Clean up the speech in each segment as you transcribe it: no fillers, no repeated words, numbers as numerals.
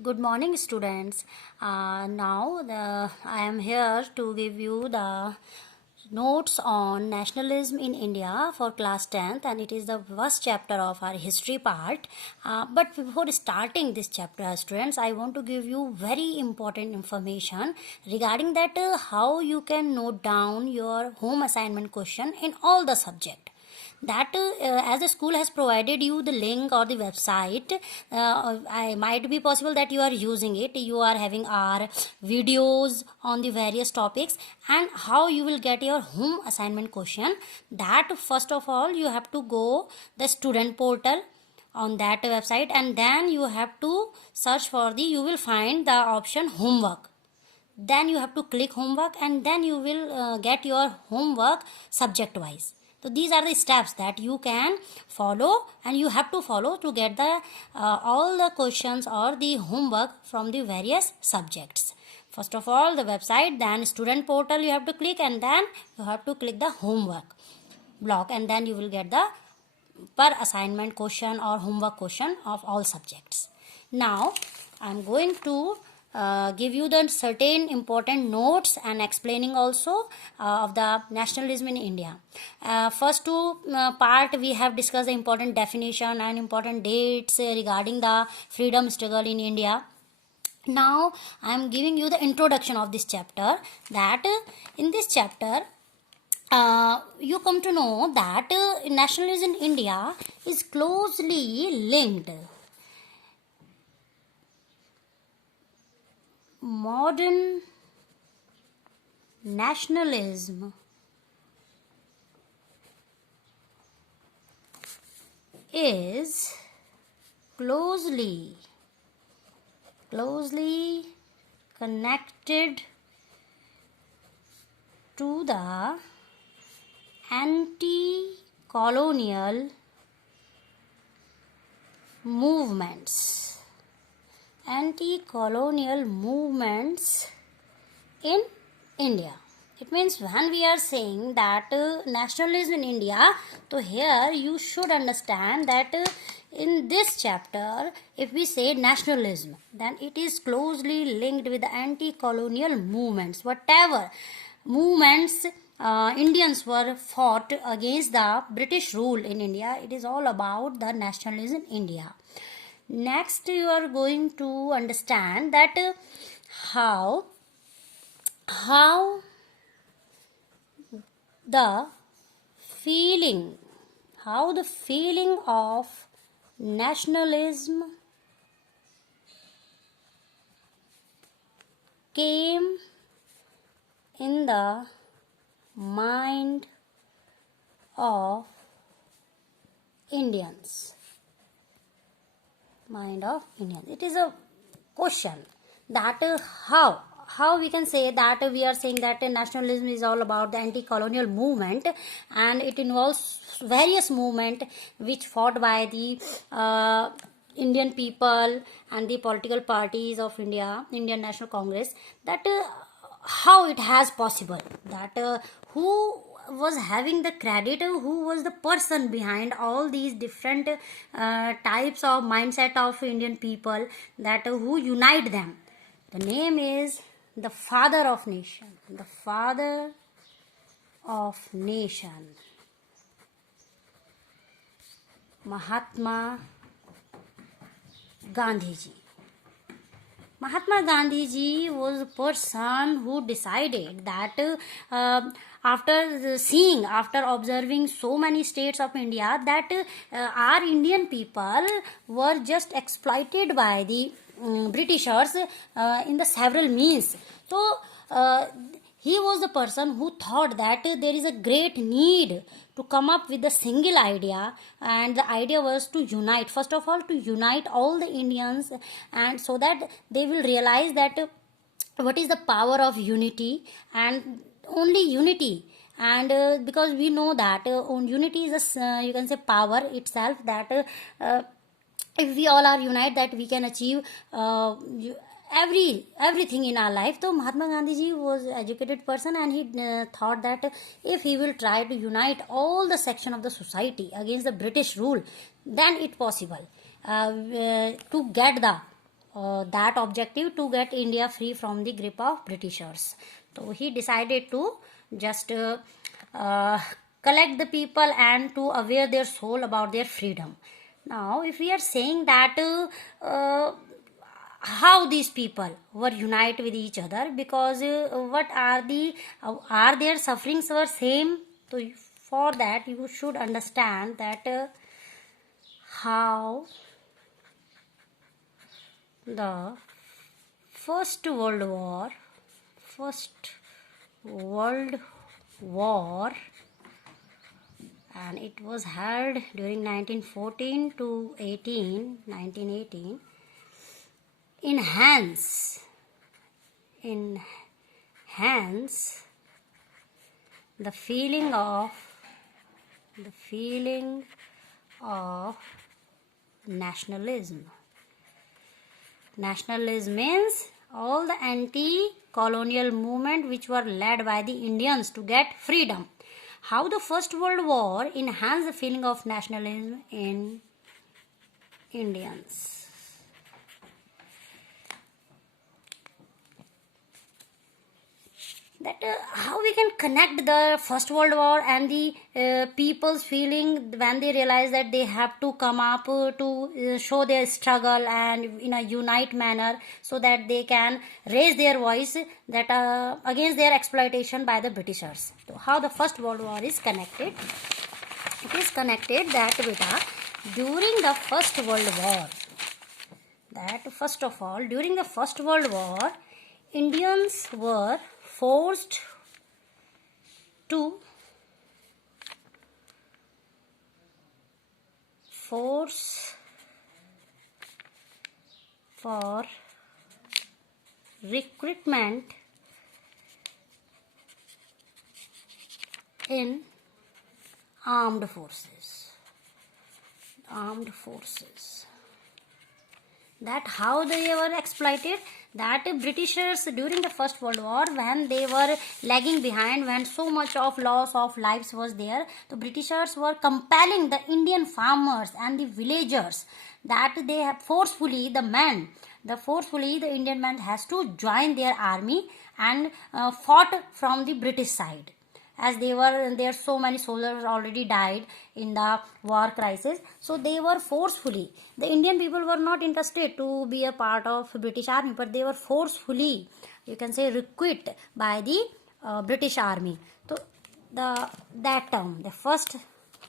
Good morning, students. I am here to give you the notes on nationalism in India for class 10th, and it is the first chapter of our history part. But before starting this chapter, students, I want to give you very important information regarding that how you can note down your home assignment question in all the subject that as the school has provided you the link or the website. I might be possible that you are using it, you are having our videos on the various topics and how you will get your home assignment question. That first of all you have to go the student portal on that website, and then you have to search for the, you will find the option homework. Then you have to click homework, and then you will get your homework subject wise. So these are the steps that you can follow, and you have to follow to get the all the questions or the homework from the various subjects. First of all the website, then student portal you have to click, and then you have to click the homework block, and then you will get the per assignment question or homework question of all subjects. Now I am going to give you the certain important notes and explaining also of the nationalism in India. First two part we have discussed the important definition and important dates regarding the freedom struggle in India. Now I am giving you the introduction of this chapter, that in this chapter you come to know that nationalism in India is closely linked. Modern nationalism is closely connected to the anti-colonial movements in India. It means when we are saying that nationalism in India, so here you should understand that in this chapter, if we say nationalism, then it is closely linked with the anti-colonial movements. Whatever movements Indians were fought against the British rule in India, it is all about the nationalism in India. Next, you are going to understand that how the feeling of nationalism came in the mind of Indians. It is a question that how we can say that we are saying that nationalism is all about the anti-colonial movement, and it involves various movement which fought by the Indian people and the political parties of India, Indian National Congress. That how it has possible, that who was having the credit, who was the person behind all these different types of mindset of Indian people, that who unite them. The name is the father of nation, Mahatma Gandhi ji. Mahatma Gandhi ji was a person who decided that after observing so many states of India, that our Indian people were just exploited by the Britishers in the several means. So he was the person who thought that there is a great need to come up with a single idea, and the idea was to unite, first of all to unite all the Indians, and so that they will realize that what is the power of unity, and only unity. And because we know that unity is a you can say power itself, that if we all are united, that we can achieve everything in our life. So Mahatma Gandhi ji was an educated person, and he thought that if he will try to unite all the section of the society against the British rule, then it possible to get the that objective to get India free from the grip of Britishers. So he decided to just uh, collect the people and to aware their soul about their freedom. Now, if we are saying that how these people were unite with each other, because what are their sufferings were same. So for that you should understand that how the first world war first world war and it was held during 1914 to 1918, enhance the feeling of nationalism. Nationalism means all the anti-colonial movement which were led by the Indians to get freedom. How the First World War enhanced the feeling of nationalism in Indians. That how we can connect the First World War and the people's feeling when they realize that they have to come up to show their struggle and in a unite manner, so that they can raise their voice that against their exploitation by the Britishers. So how the First World War is connected? It is connected that during the First World War, that first of all during the First World War, Indians were forced to for recruitment in armed forces. That how they were exploited, that Britishers during the First World War, when they were lagging behind, when so much of loss of lives was there, the Britishers were compelling the Indian farmers and the villagers that they have forcefully the Indian man has to join their army and fought from the British side, as there so many soldiers already died in the war crisis. So they were forcefully, the Indian people were not interested to be a part of British army, but they were forcefully, you can say, recruited by the British army. So that term, the first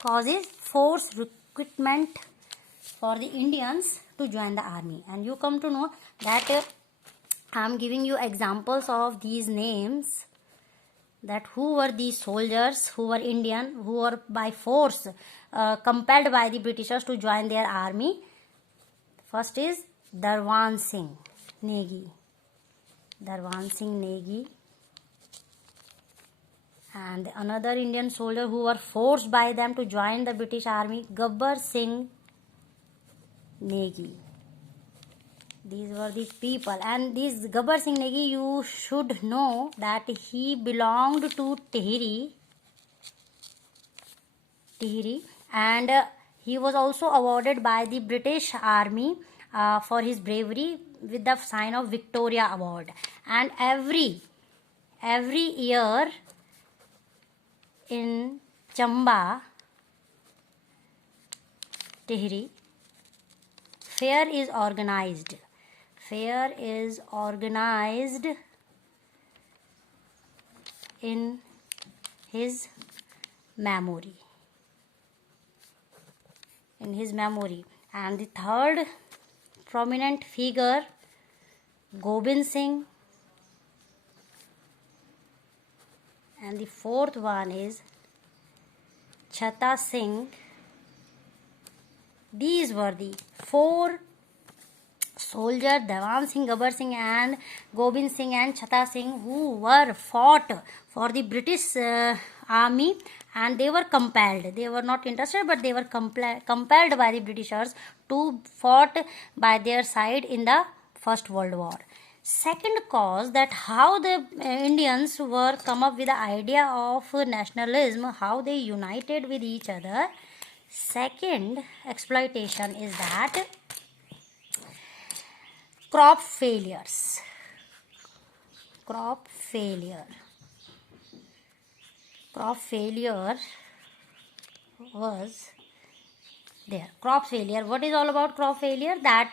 cause is forced recruitment for the Indians to join the army. And you come to know that I am giving you examples of these names, that who were these soldiers who were Indian, who were by force compelled by the Britishers to join their army. First is Darwan Singh Negi. And another Indian soldier who were forced by them to join the British army, Gabbar Singh Negi. These were the people. And this Gabbar Singh Negi, you should know that he belonged to Tehri, and he was also awarded by the British army for his bravery with the sign of Victoria Award. And every year in Chamba, Tehri, fair is organized in his memory. And the third prominent figure, Gobind Singh, and the fourth one is Chhata Singh. These were the four soldiers, Dewan Singh, Gabbar Singh and Gobind Singh and Chhata Singh, who were fought for the British army, and they were compelled. They were not interested, but they were compelled by the Britishers to fought by their side in the First World War. Second cause, that how the Indians were come up with the idea of nationalism, how they united with each other. Second exploitation is that crop failures. Crop failure. Crop failure was there. Crop failure. What is all about crop failure? That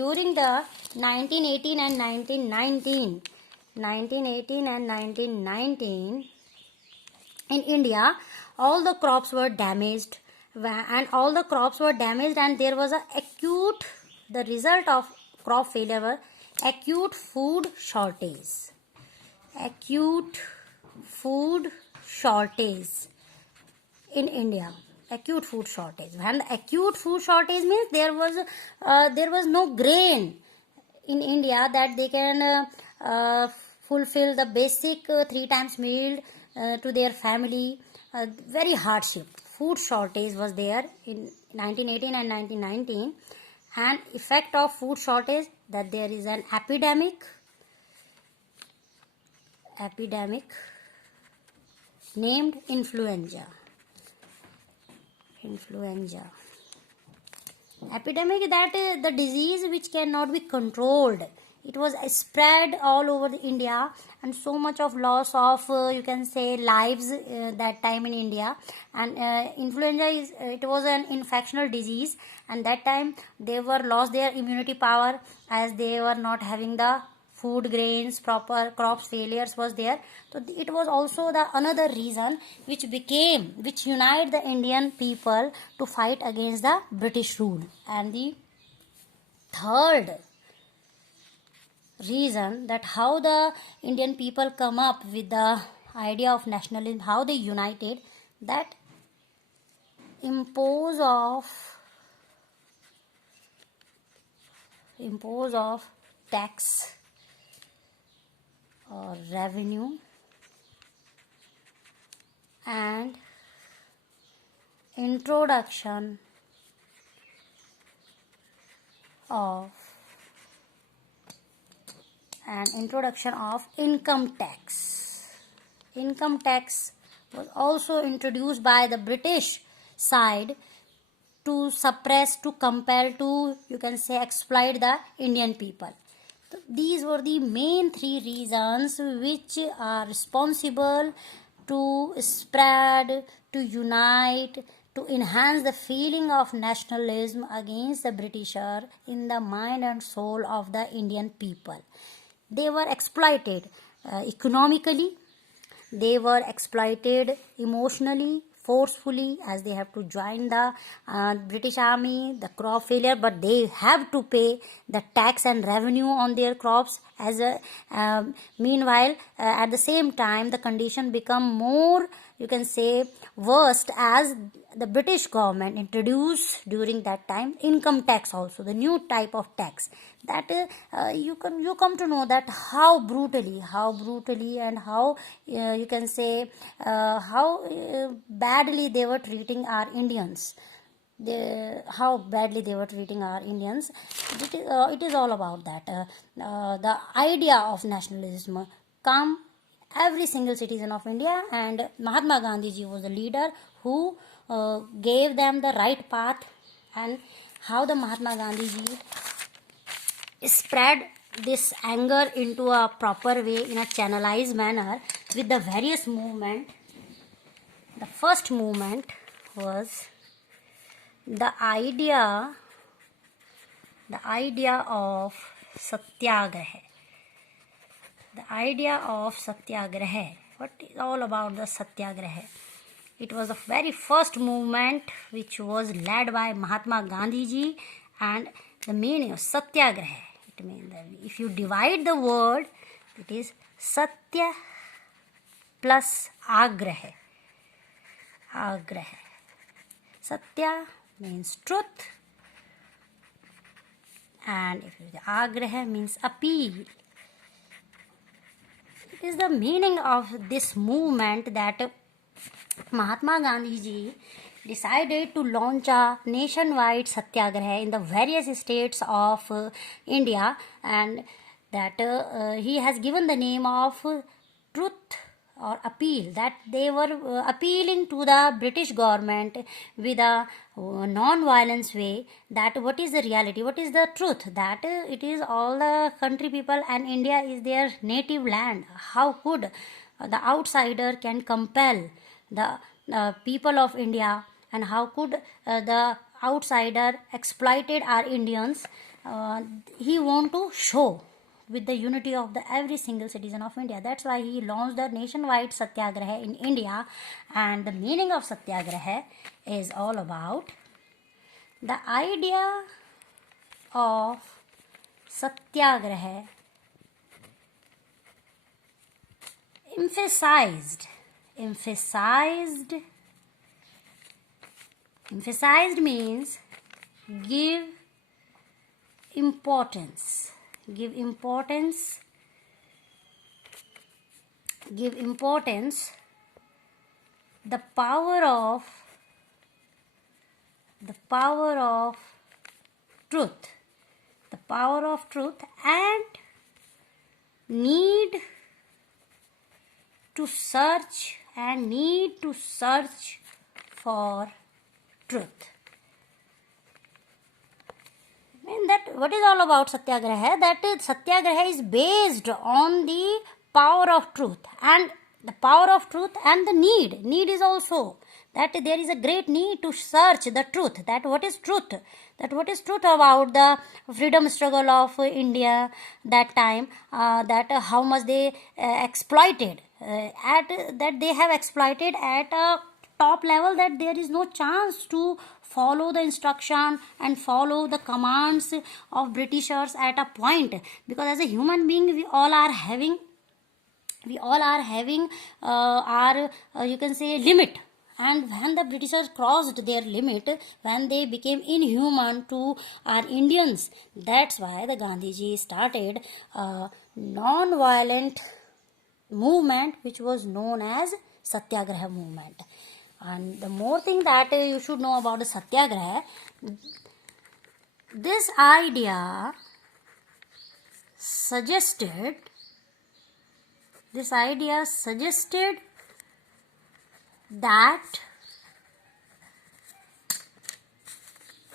during the 1918 and 1919, 1919 in India, all the crops were damaged, and there was a acute. The result of crop failure was acute food shortage. Acute food shortage in India. Acute food shortage. When the acute food shortage means there was no grain in India that they can fulfill the basic 3 times meal to their family. Very hardship. Food shortage was there in 1918 and 1919. And effect of food shortage, that there is an epidemic named influenza. Epidemic, that the disease which cannot be controlled. It was spread all over India, and so much of loss of you can say lives that time in India. And influenza it was an infectional disease, and that time they were lost their immunity power, as they were not having the food grains, proper crops failures was there. So it was also the another reason which unite the Indian people to fight against the British rule. And the third reason, that how the Indian people come up with the idea of nationalism, how they united, that impose of tax or revenue and introduction of income tax. Income tax was also introduced by the British side to suppress, to compel, to you can say exploit the Indian people. So these were the main 3 reasons which are responsible to spread, to unite, to enhance the feeling of nationalism against the Britisher in the mind and soul of the Indian people. They were exploited economically, they were exploited emotionally, forcefully, as they have to join the British army, the crop failure, but they have to pay the tax and revenue on their crops. As a meanwhile, at the same time, the condition become more, you can say, worst, as the British government introduced during that time income tax, also the new type of tax, that you come to know that how brutally and how you can say how badly they were treating our Indians. How badly they were treating our Indians. It is all about that. The idea of nationalism come every single citizen of India, and Mahatma Gandhi ji was the leader who gave them the right path. And how the Mahatma Gandhi ji spread this anger into a proper way, in a channelized manner, with the various movement. The first movement was the idea of satyagraha. The idea of satyagraha. What is all about the satyagraha? It was the very first movement which was led by Mahatma Gandhi ji, and the meaning of satyagraha, it means that if you divide the word, it is satya plus agraha. Satya means truth, and if the agraha means appeal. It is the meaning of this movement that Mahatma Gandhi ji decided to launch a nationwide satyagraha in the various states of India, and that he has given the name of truth or appeal, that they were appealing to the British government with a non-violence way, that what is the reality, what is the truth, that it is all the country people and India is their native land. How could the outsider can compel the people of India, and how could the outsider exploited our Indians. He want to show with the unity of the every single citizen of India. That's why he launched the nationwide satyagraha in India. And the meaning of satyagraha is all about the idea of satyagraha emphasized means give importance the power of truth and need to search for truth. And that what is all about satyagraha, that satyagraha is based on the power of truth and the need is also that there is a great need to search the truth, that what is truth about the freedom struggle of India that time, that how much they exploited at that they have exploited at a top level, that there is no chance to follow the instruction and follow the commands of Britishers at a point, because as a human being we all are having our you can say limit. And when the Britishers crossed their limit, when they became inhuman to our Indians, that's why the Gandhiji started a non-violent movement which was known as Satyagraha movement. And the more thing that you should know about the Satyagraha, this idea suggested that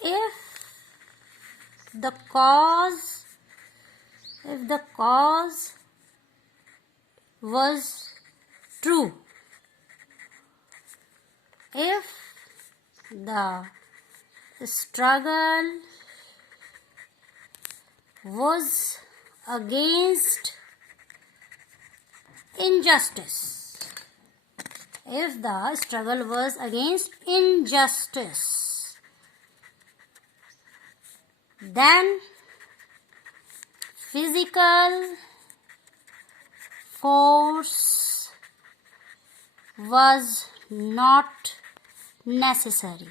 if the cause was true, if the struggle was against injustice, then physical force was not necessary.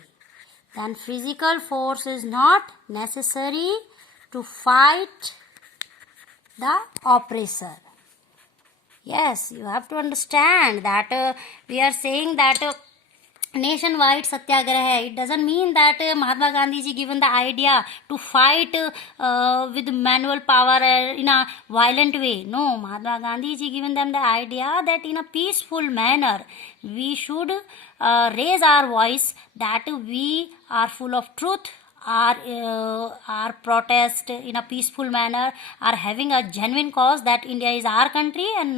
Then physical force is not necessary to fight the oppressor. Yes, you have to understand that we are saying that nationwide satyagraha, it doesn't mean that Mahatma Gandhi ji given the idea to fight with manual power in a violent way. No, Mahatma Gandhi ji given them the idea that in a peaceful manner we should raise our voice, that we are full of truth, our protest in a peaceful manner, are having a genuine cause that India is our country, and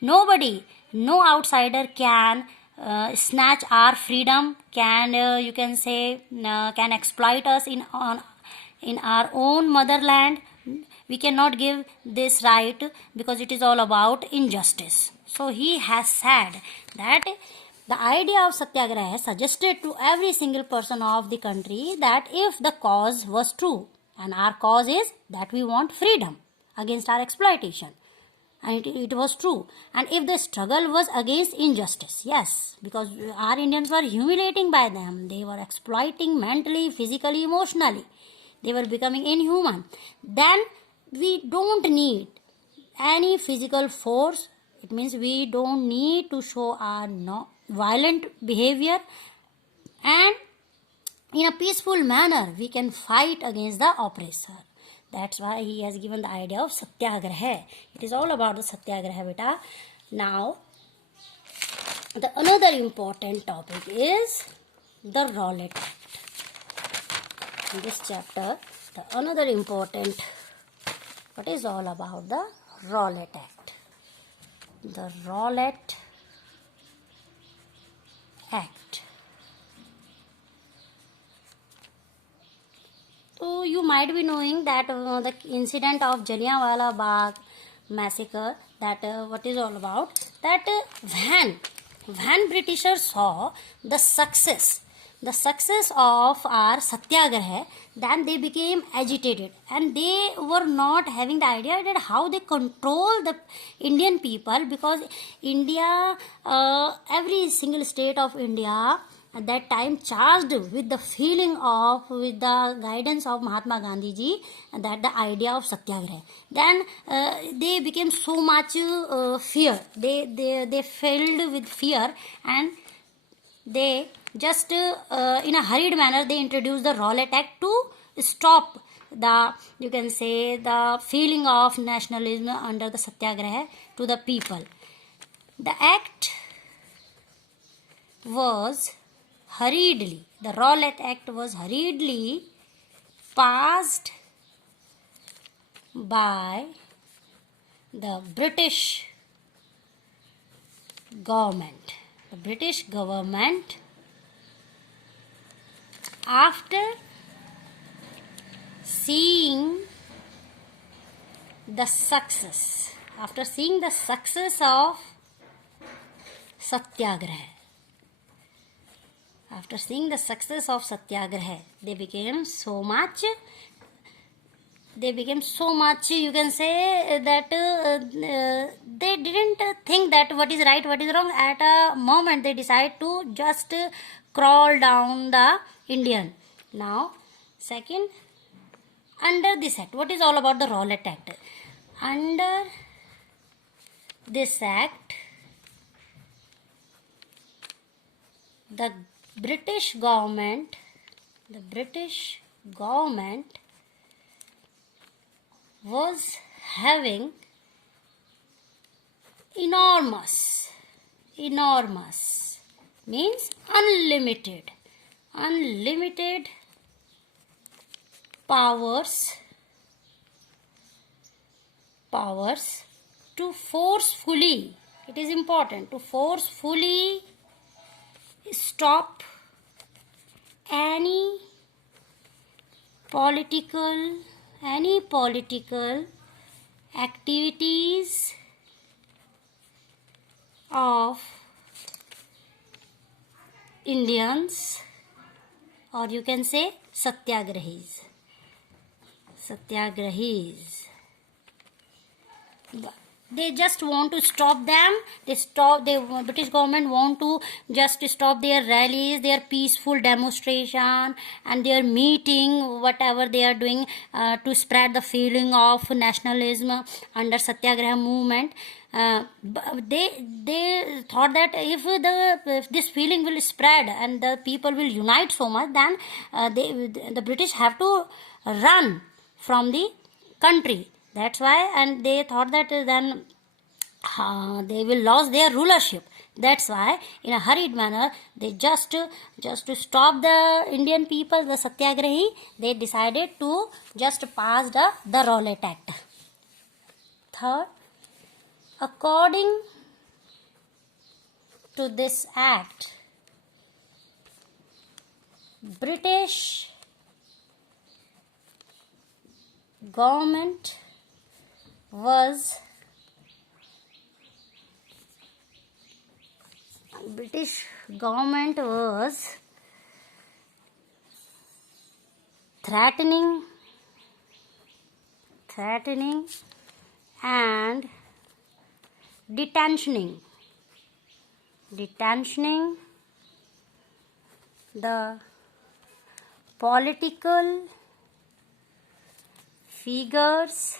nobody, no outsider can snatch our freedom, can you can say can exploit us in our own motherland. We cannot give this right, because it is all about injustice. So he has said that the idea of satyagraha suggested to every single person of the country that if the cause was true, and our cause is that we want freedom against our exploitation, and it was true, and if the struggle was against injustice, yes, because our Indians were humiliating by them, they were exploiting mentally, physically, emotionally, they were becoming inhuman, then we don't need any physical force. It means we don't need to show our violent behavior, and in a peaceful manner we can fight against the oppressor. That's why he has given the idea of satyagraha. It is all about the satyagraha, beta. Now The another important topic is the Rowlatt Act. In this chapter, the another important, what is all about the Rowlatt Act. The Rowlatt Act. So you might be knowing that the incident of Jallianwala Bagh massacre, that what is all about, that when Britishers saw the success of our satyagraha, then they became agitated, and they were not having the idea that how they control the Indian people, because India, every single state of India at that time charged with the feeling of, with the guidance of Mahatma Gandhi ji, that the idea of satyagraha. Then they became so much fear. They filled with fear, and they just in a hurried manner they introduced the Rowlatt Act to stop the, you can say, the feeling of nationalism under the satyagraha to the people. The act was the Rowlatt Act was hurriedly passed by the British government. The British government, after seeing the success of satyagraha, they became so much, you can say, that they didn't think that what is right, what is wrong. At a moment they decide to just crawl down the Indian. Now, second, under this act, what is all about the Rowlatt Act? Under this act, the British government was having enormous means unlimited powers to forcefully, it is important, to forcefully stop any political activities of Indians, or you can say satyagrahis. They just want to stop them. The British government want to just stop their rallies, their peaceful demonstration, and their meeting, whatever they are doing to spread the feeling of nationalism under satyagraha movement. They thought that if this feeling will spread and the people will unite so much, then the British have to run from the country. That's why, and they thought that then they will lose their rulership. That's why, in a hurried manner, they just to stop the Indian people, the satyagrahi, they decided to just pass the Rowlatt Act. Third, according to this act, British government was threatening and detentioning the political figures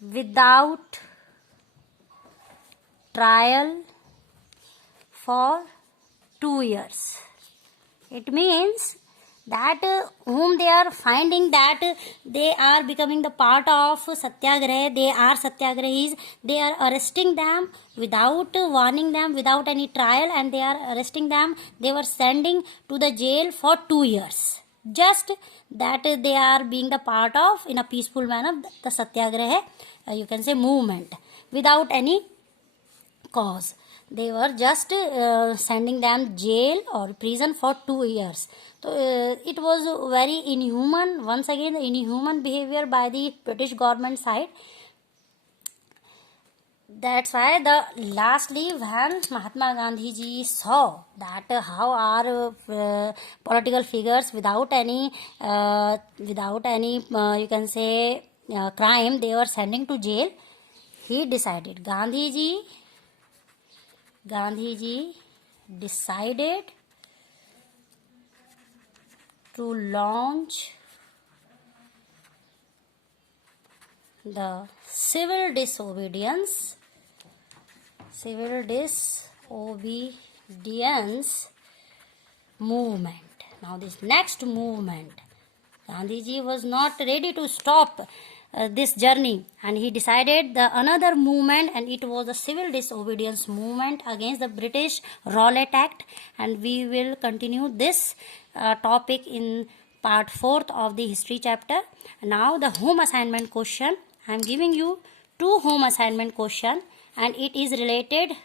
without trial for 2 years. It means that whom they are finding that they are becoming the part of satyagraha, they are satyagrahis, they are arresting them without warning them, without any trial, and they are arresting them. They were sending to the jail for 2 years, just that they are being the part of in a peaceful manner the satyagraha, you can say, movement, without any cause. They were just sending them jail or prison for 2 years. So it was very inhuman, once again inhuman behavior by the British government side. That's why the lastly when Mahatma Gandhi ji saw that how are political figures without any you can say crime, they were sending to jail, he decided, Gandhi ji decided to launch the civil disobedience movement. Now this next movement, Gandhiji was not ready to stop this journey, and he decided the another movement, and it was the civil disobedience movement against the British Rowlatt Act. And we will continue this topic in part 4th of the history chapter. Now the home assignment question, I am giving you 2 home assignment question, and it is related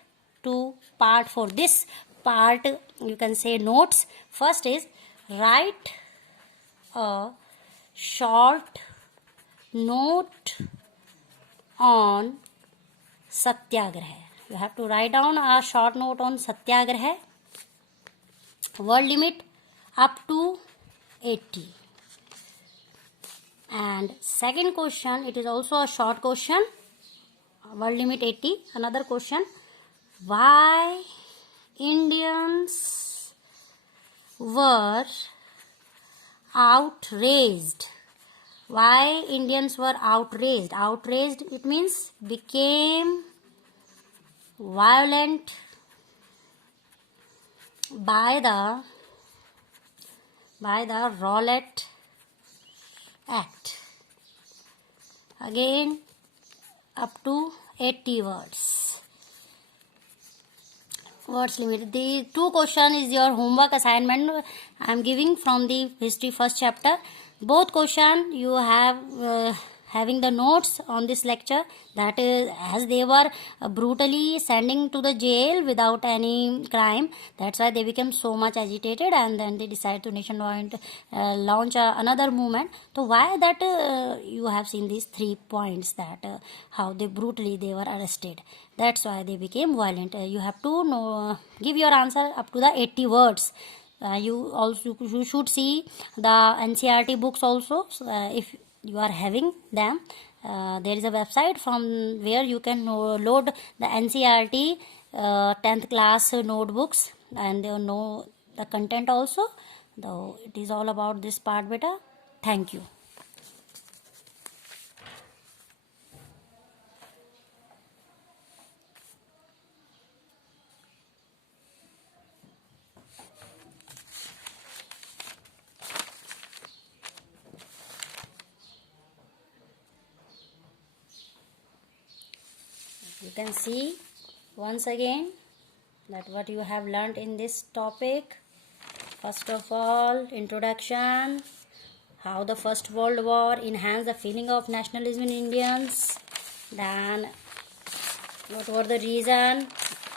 to part 4. This part you can say notes. First is write a short note on satyagraha. You have to write down a short note on satyagraha. Word limit up to 80. And second question, it is also a short question. Word limit 80. Another question, why Indians were outraged? Why Indians were outraged? Outraged, it means became violent by the Rowlatt Act. Again, up to 80 words. Words limit. The 2 question is your homework assignment I am giving from the history first chapter. Both question you have having the notes on this lecture, that is, as they were brutally sending to the jail without any crime, that's why they became so much agitated, and then they decided to nationwide launch another movement. So why that you have seen these 3 points, that how they brutally they were arrested, that's why they became violent. You have to know, give your answer up to the 80 words. You should see the NCERT books also. If you are having them, there is a website from where you can load the NCERT 10th class notebooks, and they know the content also. Though it is all about this part, beta. Thank you. You can see once again that what you have learnt in this topic. First of all, introduction, how the First World War enhanced the feeling of nationalism in Indians. Then what were the reason?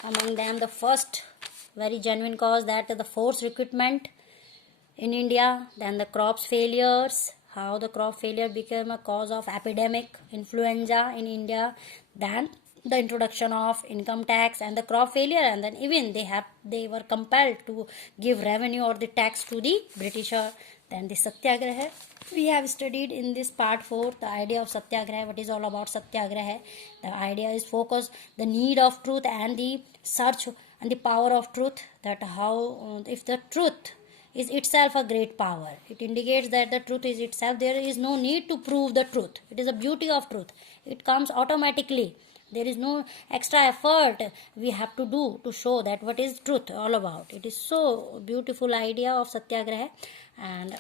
Among them, the first very genuine cause, that the forced recruitment in India. Then the crops failures, how the crop failure became a cause of epidemic influenza in India. Then the introduction of income tax and the crop failure, and then even they were compelled to give revenue or the tax to the Britisher. Then the satyagraha, we have studied in this part 4 the idea of satyagraha. What is all about satyagraha? The idea is focus the need of truth and the search and the power of truth, that how if the truth is itself a great power, it indicates that the truth is itself, there is no need to prove the truth. It is a beauty of truth, it comes automatically There is no extra effort we have to do to show that what is truth all about. It is so beautiful idea of satyagraha. And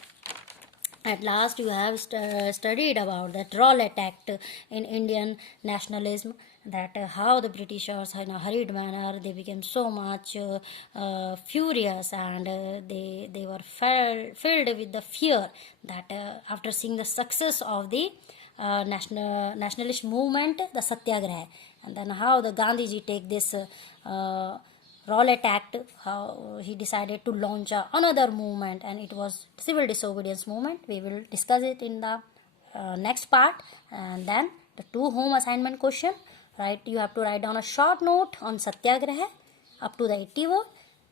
at last you have studied about that Rowlatt Act in Indian nationalism, that how the Britishers in a hurried manner they became so much furious, and they were filled with the fear that after seeing the success of the nationalist movement, the satyagraha, and then how the Gandhiji take this Rowlatt Act, how he decided to launch another movement, and it was civil disobedience movement. We will discuss it in the next part. And then the two home assignment question, right? You have to write down a short note on satyagraha up to the 80 word.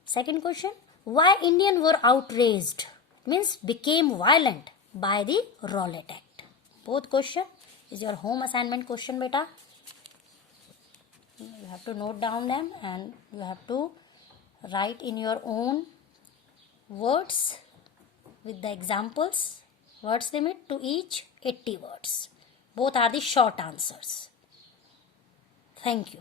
Second question, why Indians were outraged, means became violent by the Rowlatt Act. Both question is your home assignment question, beta. You have to note down them, and you have to write in your own words with the examples. Words limit to each 80 words. Both are the short answers. Thank you.